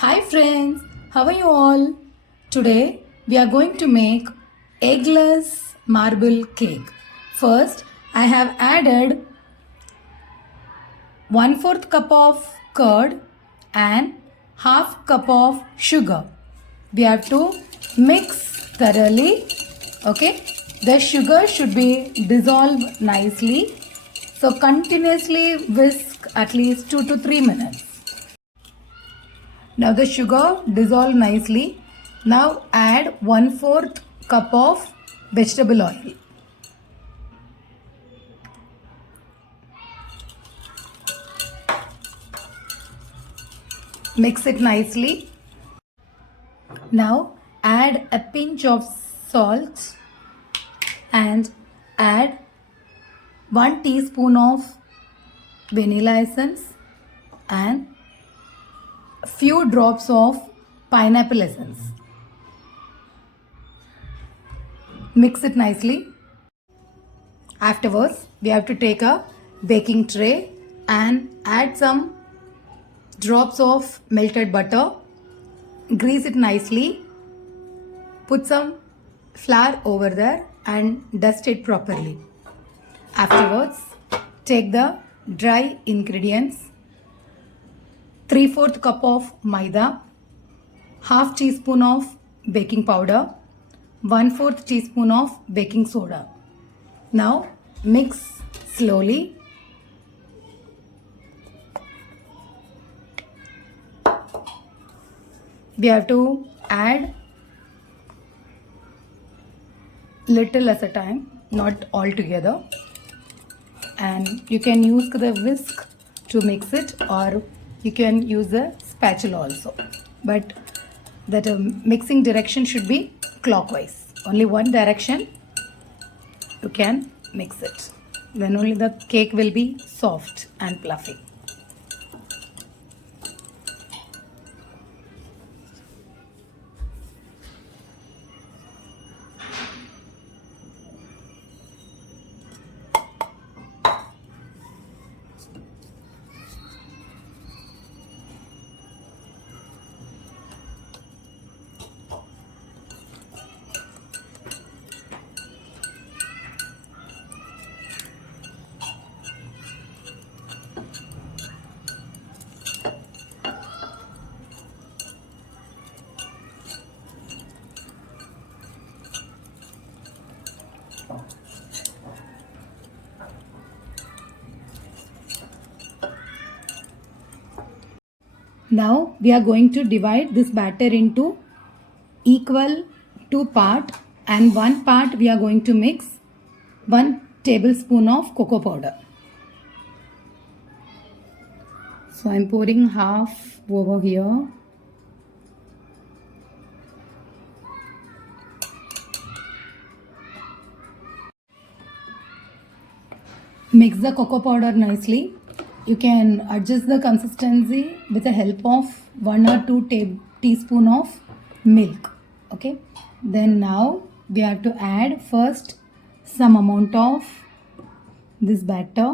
Hi friends, how are you all? Today we are going to make eggless marble cake. First, I have added 1/4 cup of curd and half cup of sugar. We have to mix thoroughly. Okay, the sugar should be dissolved nicely. So continuously whisk at least 2 to 3 minutes. Now the sugar dissolve nicely. Now add 1/4 cup of vegetable oil. Mix it nicely. Now add a pinch of salt and add 1 teaspoon of vanilla essence and a few drops of pineapple essence. Mix it nicely. Afterwards, we have to take a baking tray and add some drops of melted butter. Grease it nicely. Put some flour over there and dust it properly. Afterwards, take the dry ingredients. 3/4 cup of Maida, half teaspoon of baking powder, 1/4 teaspoon of baking soda. Now mix slowly. We have to add little at a time, not all together. And you can use the whisk to mix it, or you can use a spatula also. But that mixing direction should be clockwise. Only one direction you can mix it. Then only the cake will be soft and fluffy. Now we are going to divide this batter into equal 2 parts, and 1 part we are going to mix 1 tablespoon of cocoa powder. So I am pouring half over here. Mix the cocoa powder nicely. You can adjust the consistency with the help of 1 or 2 teaspoon of milk. Okay. Then now we have to add first some amount of this batter.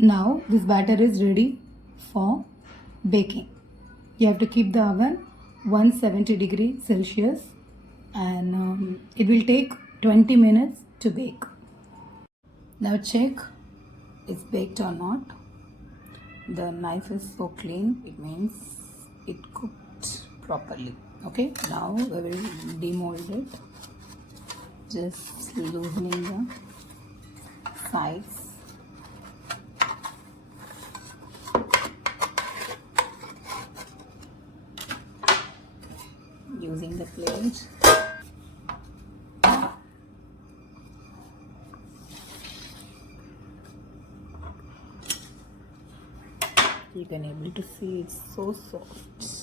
Now this batter is ready for baking. You have to keep the oven 170 degrees Celsius and it will take 20 minutes to bake. Now check it's baked or not. The knife is so clean, it means it cooked properly. Okay, now we will demold it, just loosening the sides. Using the plate. You can able to see it's so soft.